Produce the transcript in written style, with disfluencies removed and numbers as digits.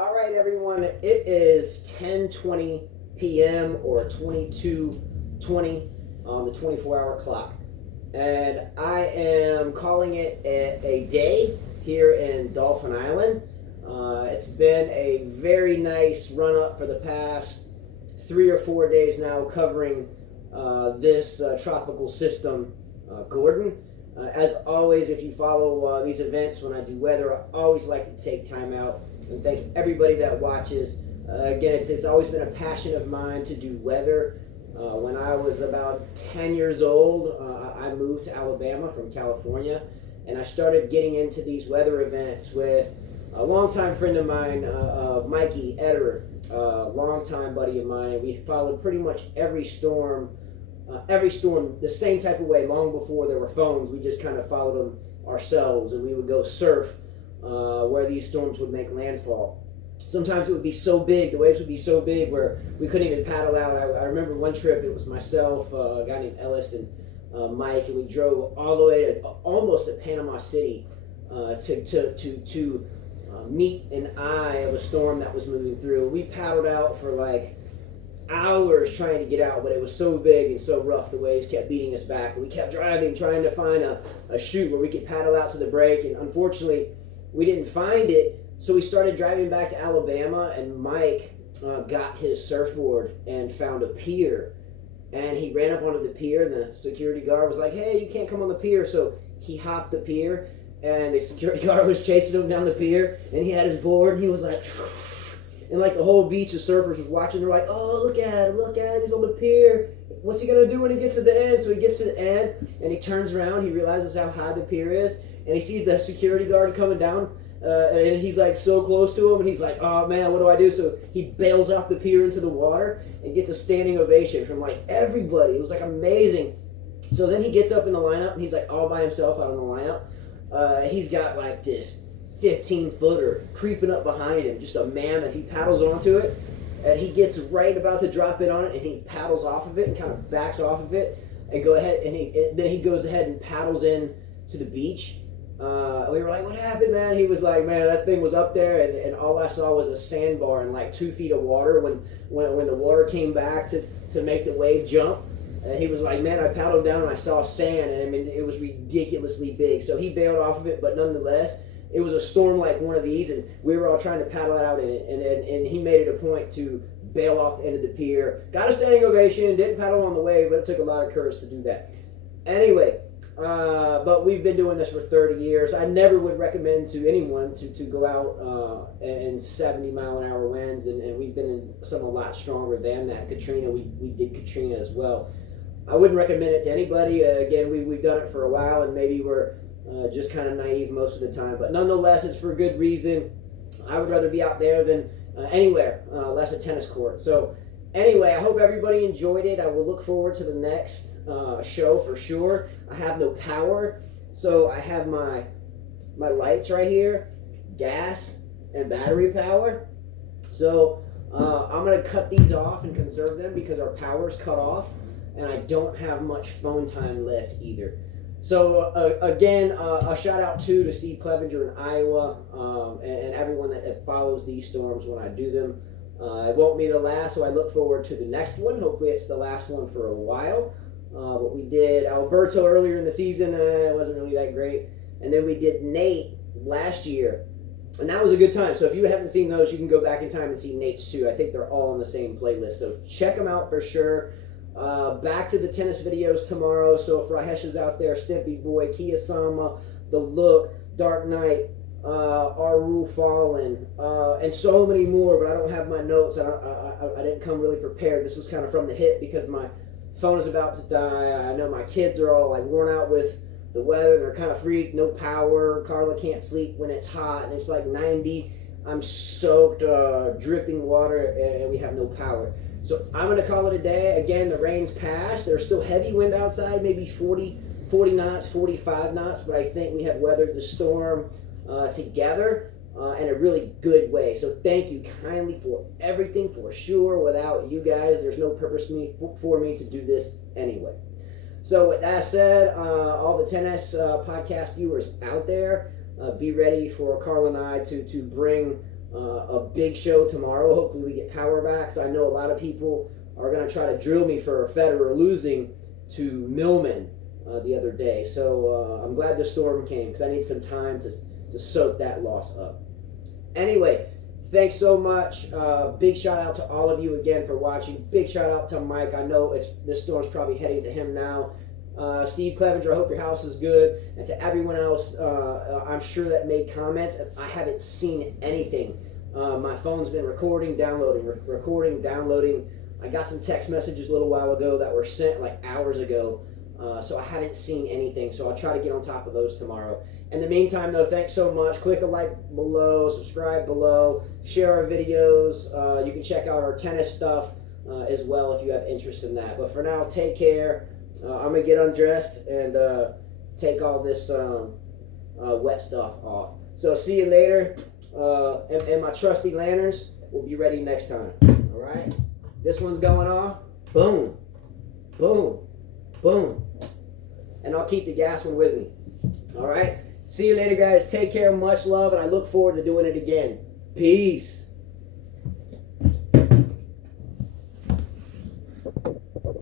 All right, everyone. It is 10:20 p.m. or 22:20 on the 24-hour clock, and I am calling it a day here in Dauphin Island. It's been a very nice run-up for the past 3 or 4 days now, covering this tropical system, Gordon. As always, if you follow these events when I do weather, I always like to take time out and thank everybody that watches. Again, it's always been a passion of mine to do weather. When I was about 10 years old, I moved to Alabama from California, and I started getting into these weather events with a longtime friend of mine, Mikey Ederer, longtime buddy of mine, and we followed pretty much every storm the same type of way. Long before there were phones, we just kind of followed them ourselves, and we would go surf where these storms would make landfall. Sometimes it would be so big, the waves would be so big where we couldn't even paddle out. I remember one trip, it was myself, a guy named Ellis, and Mike, and we drove all the way to almost to Panama City to meet an eye of a storm that was moving through. We paddled out for like hours trying to get out, but it was so big and so rough, the waves kept beating us back. We kept driving, trying to find a chute where we could paddle out to the break, and unfortunately we didn't find it. So we started driving back to Alabama, and Mike got his surfboard and found a pier, and he ran up onto the pier, and the security guard was like, "Hey, you can't come on the pier." So he hopped the pier, and the security guard was chasing him down the pier, and he had his board, and he was like, and like the whole beach of surfers was watching. They're like, "Oh, look at him, he's on the pier. What's he gonna do when he gets to the end?" So he gets to the end, and he turns around, he realizes how high the pier is, and he sees the security guard coming down, and he's like so close to him, and he's like, "Oh man, what do I do?" So he bails off the pier into the water and gets a standing ovation from like everybody. It was like amazing. So then he gets up in the lineup, and he's like all by himself out in the lineup. He's got like this 15-footer creeping up behind him, just a mammoth. He paddles onto it, and he gets right about to drop in on it, and he paddles off of it and kind of backs off of it and then he goes ahead and paddles in to the beach. We were like, "What happened, man?" He was like, "Man, that thing was up there, and all I saw was a sandbar and like 2 feet of water when the water came back to make the wave jump." And he was like, "Man, I paddled down and I saw sand, and I mean, it was ridiculously big." So he bailed off of it, but nonetheless, it was a storm like one of these, and we were all trying to paddle out in it, and he made it a point to bail off the end of the pier. Got a standing ovation, didn't paddle on the wave, but it took a lot of courage to do that. Anyway, but we've been doing this for 30 years. I never would recommend to anyone to go out in 70-mile-an-hour winds, and we've been in some a lot stronger than that. Katrina, we did Katrina as well. I wouldn't recommend it to anybody. Again, we've done it for a while, and maybe we're just kind of naive most of the time, but nonetheless, it's for good reason. I would rather be out there than anywhere, less a tennis court. So anyway, I hope everybody enjoyed it. I will look forward to the next show for sure. I have no power, so I have my lights right here, gas and battery power. So I'm going to cut these off and conserve them because our power's cut off, and I don't have much phone time left either. So again, a shout out to Steve Clevenger in Iowa, and everyone that follows these storms when I do them. It won't be the last, so I look forward to the next one. Hopefully it's the last one for a while. But we did Alberto earlier in the season. It wasn't really that great. And then we did Nate last year, and that was a good time. So if you haven't seen those, you can go back in time and see Nate's too. I think they're all on the same playlist, so check them out for sure. Back to the tennis videos tomorrow. So if Rahesh is out there, Stimpy Boy, Kiyosama, The Look, Dark Knight, Our Rule Fallen, and so many more, but I don't have my notes. I didn't come really prepared. This was kind of from the hip because my phone is about to die. I know my kids are all like worn out with the weather. They're kind of freaked, no power. Carla can't sleep when it's hot and it's like 90. I'm soaked, dripping water, and we have no power. So I'm going to call it a day. Again, the rain's passed. There's still heavy wind outside, maybe 40 knots, 45 knots, but I think we have weathered the storm together in a really good way. So thank you kindly for everything, for sure. Without you guys, there's no purpose for me to do this anyway. So with that said, all the tennis podcast viewers out there, be ready for Carl and I to bring a big show tomorrow. Hopefully we get power back, because I know a lot of people are going to try to drill me for Federer losing to Millman the other day. So I'm glad the storm came, because I need some time to soak that loss up. Anyway, thanks so much. Big shout out to all of you again for watching. Big shout out to Mike. I know this storm's probably heading to him now. Steve Clevenger, I hope your house is good. And to everyone else, I'm sure that made comments. I haven't seen anything. My phone's been recording, downloading, recording, downloading. I got some text messages a little while ago that were sent like hours ago. So I haven't seen anything. So I'll try to get on top of those tomorrow. In the meantime, though, thanks so much. Click a like below, subscribe below, share our videos. You can check out our tennis stuff as well if you have interest in that. But for now, take care. I'm going to get undressed and take all this wet stuff off. So see you later. And my trusty lanterns will be ready next time. All right? This one's going off. Boom. Boom. Boom. And I'll keep the gas one with me. All right? See you later, guys. Take care. Much love. And I look forward to doing it again. Peace.